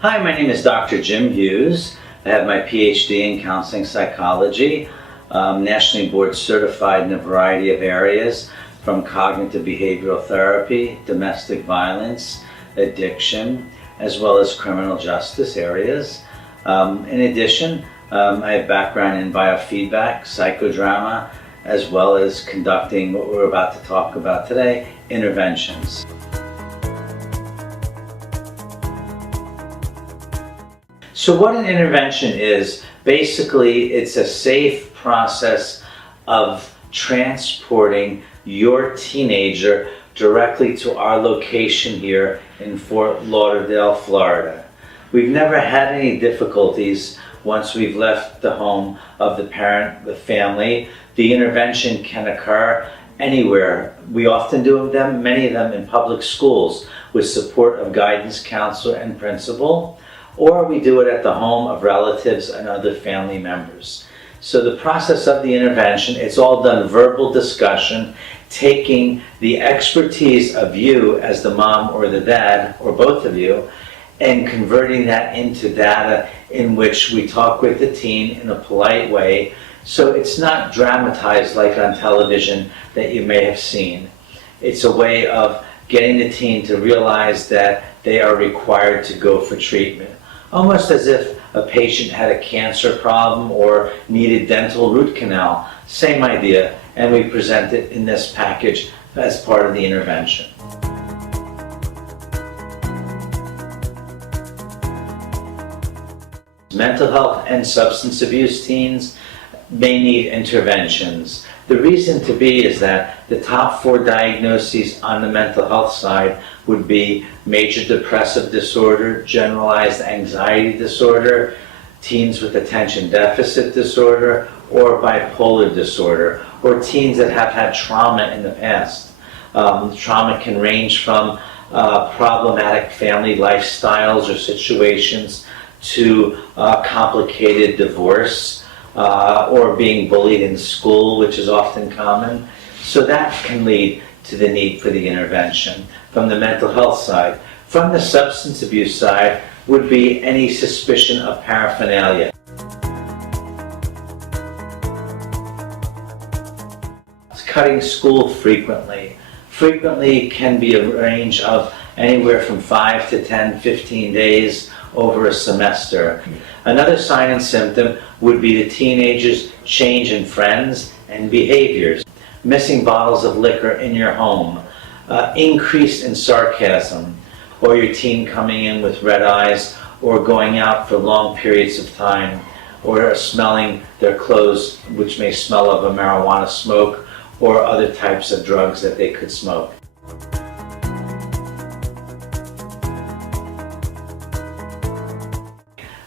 Hi, my name is Dr. Jim Hughes. I have my PhD in counseling psychology, nationally board certified in a variety of areas from cognitive behavioral therapy, domestic violence, addiction, as well as criminal justice areas. In addition, I have background in biofeedback, psychodrama, as well as conducting what we're about to talk about today, interventions. So what an intervention is, basically it's a safe process of transporting your teenager directly to our location here in Fort Lauderdale, Florida. We've never had any difficulties once we've left the home of the parent, the family. The intervention can occur anywhere. We often do them, many of them in public schools with support of guidance counselor and principal, or we do it at the home of relatives and other family members. So the process of the intervention, it's all done verbal discussion, taking the expertise of you as the mom or the dad, or both of you, and converting that into data in which we talk with the teen in a polite way. So it's not dramatized like on television that you may have seen. It's a way of getting the teen to realize that they are required to go for treatment. Almost as if a patient had a cancer problem or needed dental root canal. Same idea, and we present it in this package as part of the intervention. Mental health and substance abuse teens may need interventions. The reason to be is that the top 4 diagnoses on the mental health side would be major depressive disorder, generalized anxiety disorder, teens with attention deficit disorder, or bipolar disorder, or teens that have had trauma in the past. Trauma can range from problematic family lifestyles or situations to complicated divorce, or being bullied in school, which is often common. So that can lead to the need for the intervention from the mental health side. From the substance abuse side would be any suspicion of paraphernalia. Cutting school frequently. Frequently can be a range of anywhere from 5 to 10, 15 days over a semester. Another sign and symptom would be the teenager's change in friends and behaviors. Missing bottles of liquor in your home, increase in sarcasm, or your teen coming in with red eyes, or going out for long periods of time, or smelling their clothes, which may smell of a marijuana smoke, or other types of drugs that they could smoke.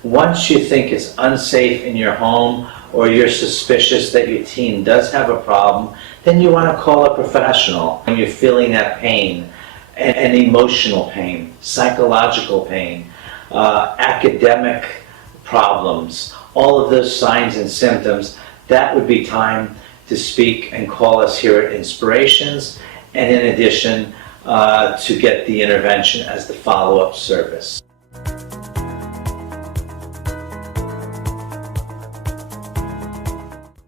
Once you think it's unsafe in your home, or you're suspicious that your teen does have a problem, then you want to call a professional. When you're feeling that pain, and emotional pain, psychological pain, academic problems, all of those signs and symptoms, that would be time to speak and call us here at Inspirations, and in addition to get the intervention as the follow-up service.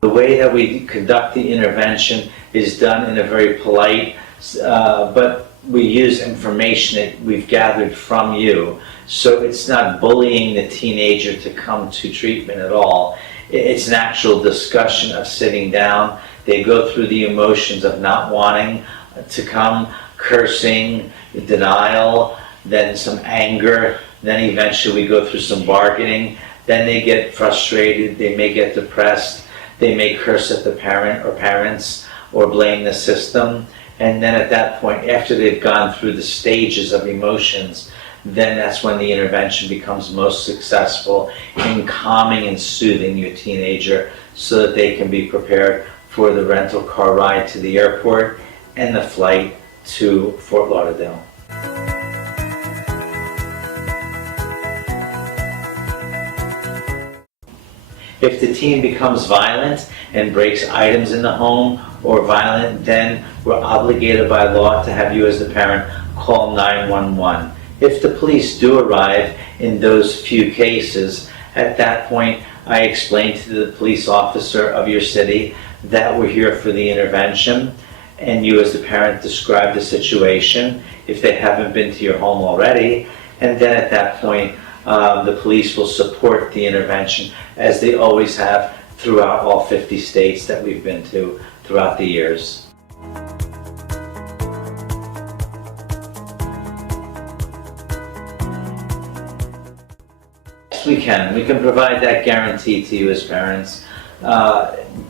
The way that we conduct the intervention is done in a very polite, but we use information that we've gathered from you. So it's not bullying the teenager to come to treatment at all. It's an actual discussion of sitting down. They go through the emotions of not wanting to come, cursing, denial, then some anger, then eventually we go through some bargaining. Then they get frustrated, they may get depressed. They may curse at the parent or parents or blame the system. And then at that point, after they've gone through the stages of emotions, then that's when the intervention becomes most successful in calming and soothing your teenager so that they can be prepared for the rental car ride to the airport and the flight to Fort Lauderdale. If the teen becomes violent and breaks items in the home or violent, then we're obligated by law to have you as the parent call 911. If the police do arrive in those few cases, at that point, I explain to the police officer of your city that we're here for the intervention, and you as the parent describe the situation if they haven't been to your home already, and then at that point the police will support the intervention as they always have throughout all 50 states that we've been to throughout the years. Yes, we can provide that guarantee to you as parents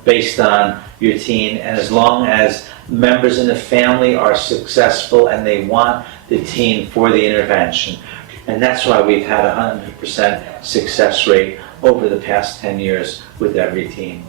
based on your teen, and as long as members in the family are successful and they want the teen for the intervention. And that's why we've had a 100% success rate over the past 10 years with every teen.